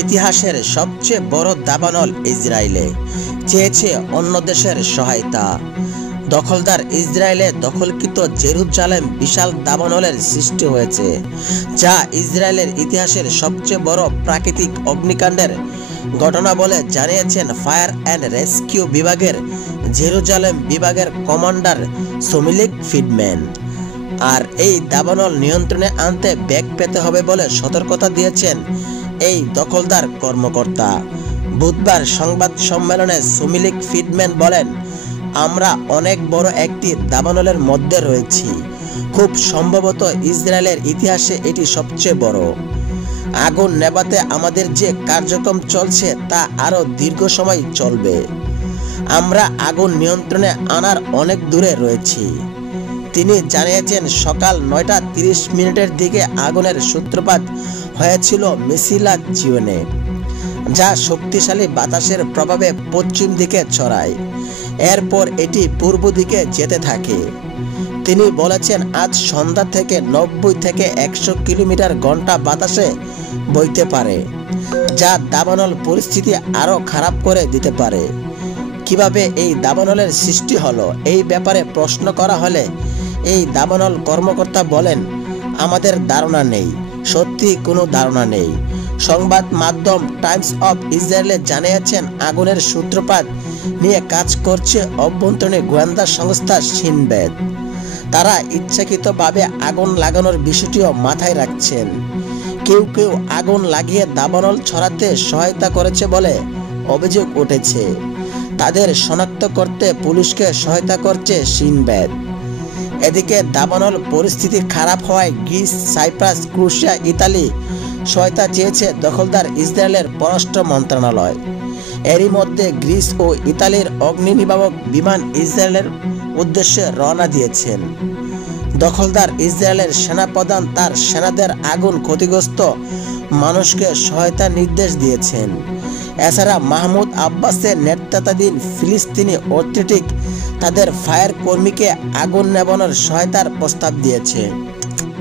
ইতিহাসের সবচেয়ে বড় দাবানল ইসরায়েলে চেয়েছে অন্য দেশের সহায়তা। দখলদার ইসরায়েলে দখলকৃত জেরুজালেম বিশাল দাবানলের সৃষ্টি হয়েছে, যা ইসরায়েলের ইতিহাসের সবচেয়ে বড় প্রাকৃতিক অগ্নিকাণ্ডের ঘটনা বলে জানিয়েছেন ফায়ার অ্যান্ড রেস্কিউ বিভাগের জেরুজালেম বিভাগের কমান্ডার সোমিলিক ফিডম্যান। আর এই দাবানল নিয়ন্ত্রণে আনতে বেগ পেতে হবে বলে সতর্কতা দিয়েছেন এই দখলদার কর্মকর্তা। বুধবার সংবাদ সম্মেলনে সোমিলিক ফিডম্যান বলেন, আমরা অনেক বড় একটি দাবানলের মধ্যে রয়েছি। খুব সম্ভবত ইসরায়েলের ইতিহাসে এটি সবচেয়ে বড়। আগুন নেভাতে আমাদের যে কার্যক্রম চলছে তা আরও দীর্ঘ সময় চলবে। আমরা আগুন নিয়ন্ত্রণে আনার অনেক দূরে রয়েছি। তিনি জানিয়েছেন, সকাল 9:30 দিকে আগুনের সূত্রপাত হয়েছিল মেসিলা জিওনে, যা শক্তিশালী বাতাসের প্রভাবে পশ্চিম দিকে ছড়ায়। এরপর এটি পূর্ব দিকে যেতে থাকে। তিনি বলেছেন, আজ সন্ধ্যা থেকে 90 থেকে 100 কিলোমিটার ঘন্টা বাতাসে বইতে পারে, যা দাবানল পরিস্থিতি আরও খারাপ করে দিতে পারে। কিভাবে এই দাবানলের সৃষ্টি হলো, এই ব্যাপারে প্রশ্ন করা হলে এই দাবানল কর্মকর্তা বলেন, আমাদের ধারণা নেই, সত্যি কোনো ধারণা নেই। সংবাদ মাধ্যম টাইমস অফ ইসরায়েলে জানিয়েছেন, আগুনের সূত্রপাত নিয়ে কাজ করছে অভ্যন্তরীণ গোয়েন্দা সংস্থা শিন বেত। তারা ইচ্ছাকৃতভাবে আগুন লাগানোর বিষয়টিও মাথায় রাখছেন। কেউ কেউ আগুন লাগিয়ে দাবানল ছড়াতে সহায়তা করেছে বলে অভিযোগ উঠেছে। তাদের শনাক্ত করতে পুলিশকে সহায়তা করছে শিন বেত। এদিকে দাবানল পরিস্থিতি খারাপ হওয়ায় গ্রিস, সাইপ্রাস, ক্রোয়েশিয়া, ইতালি সহায়তা চেয়েছে দখলদার ইসরায়েলের পররাষ্ট্র মন্ত্রণালয়। এরই মধ্যে গ্রিস ও ইতালির অগ্নি নির্বাপক বিমান ইসরায়েলের উদ্দেশ্যে রওনা দিয়েছেন। দখলদার ইসরায়েলের সেনাপ্রধান তার সেনাদের আগুন ক্ষতিগ্রস্ত মানুষকে সহায়তার নির্দেশ দিয়েছেন। এছাড়া মাহমুদ আব্বাসের নেতৃত্বাধীন ফিলিস্তিনি অথরিটি তাদের ফায়ার কর্মীকে আগুন নেভানোর সহায়তার প্রস্তাব দিয়েছে।